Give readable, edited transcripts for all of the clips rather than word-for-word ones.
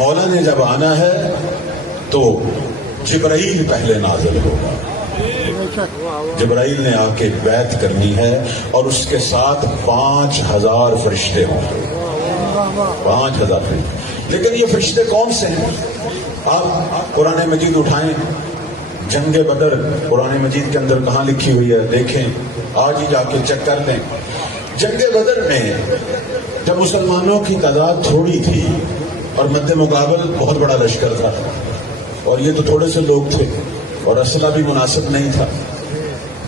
مولا نے جب آنا ہے تو جبرائیل پہلے نازل ہوگا. جبرائیل نے آ کے بیعت کرنی ہے اور اس کے ساتھ 5000 فرشتے ہوں گے. 5000 فرشتے. لیکن یہ فرشتے کون سے ہیں؟ آپ قرآن مجید اٹھائیں، جنگ بدر قرآن مجید کے اندر کہاں لکھی ہوئی ہے دیکھیں، آج ہی جا کے چیک کر لیں. جنگ بدر میں جب مسلمانوں کی تعداد تھوڑی تھی اور مد مقابل بہت بڑا لشکر تھا، اور یہ تو تھوڑے سے لوگ تھے اور اسلحہ بھی مناسب نہیں تھا.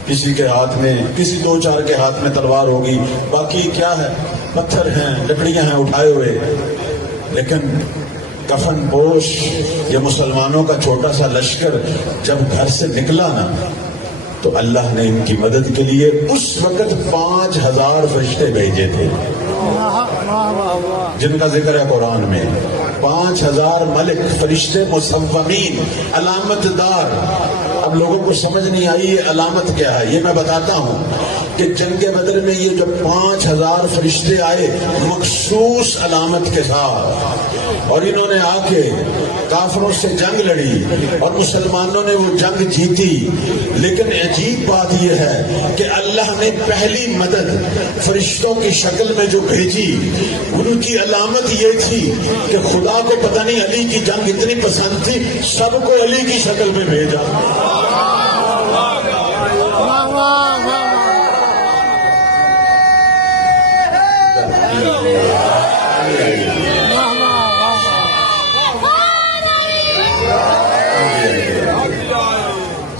کسی کے ہاتھ میں، کسی 2-4 کے ہاتھ میں تلوار ہوگی، باقی کیا ہے، پتھر ہیں، لکڑیاں ہیں اٹھائے ہوئے. لیکن کفن پوش یہ مسلمانوں کا چھوٹا سا لشکر جب گھر سے نکلا نا، تو اللہ نے ان کی مدد کے لیے اس وقت 5000 فرشتے بھیجے تھے، جن کا ذکر ہے قرآن میں. 5000 ملک فرشتے مصومین، علامت دار. اب لوگوں کو سمجھ نہیں آئی یہ علامت کیا ہے، یہ میں بتاتا ہوں کہ جنگ بدر میں یہ جو 5000 فرشتے آئے مخصوص علامت کے ساتھ، اور انہوں نے آ کے کافروں سے جنگ لڑی اور مسلمانوں نے وہ جنگ جیتی. لیکن عجیب بات یہ ہے کہ اللہ نے پہلی مدد فرشتوں کی شکل میں جو بھیجی، ان کی علامت یہ تھی کہ خدا کو پتہ نہیں علی کی جنگ اتنی پسند تھی، سب کو علی کی شکل میں بھیجا.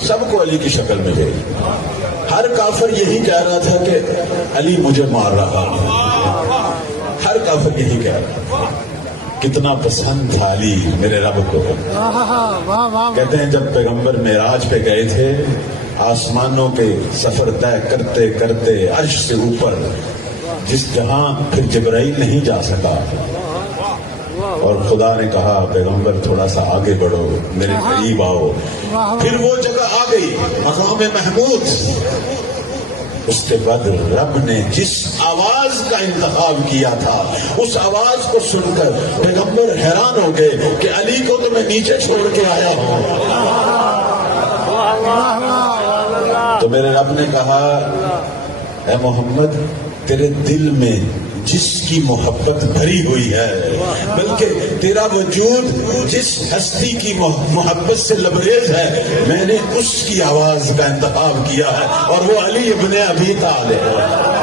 سب کو علی کی شکل میں بھیج. ہر کافر یہی کہہ رہا تھا کہ علی مجھے مار رہا ہے. ہر کافر یہی کہہ رہا تھا. کتنا پسند تھا علی میرے رب کو. کہتے ہیں جب پیغمبر معراج پہ گئے تھے، آسمانوں کے سفر طے کرتے کرتے عرش سے اوپر، جس جہاں پھر جبرائیل نہیں جا سکا، اور خدا نے کہا پیغمبر تھوڑا سا آگے بڑھو، میرے قریب آؤ. پھر وہ جگہ آ گئی مقام محمود. اس کے بعد رب نے جس آواز کا انتخاب کیا تھا، اس آواز کو سن کر پیغمبر حیران ہو گئے کہ علی کو تو میں نیچے چھوڑ کے آیا ہوں. تو میرے رب نے کہا اے محمد، تیرے دل میں جس کی محبت بھری ہوئی ہے، بلکہ تیرا وجود جس ہستی کی محبت سے لبریز ہے، میں نے اس کی آواز کا انتخاب کیا ہے، اور وہ علی ابن ابی طالب ہے.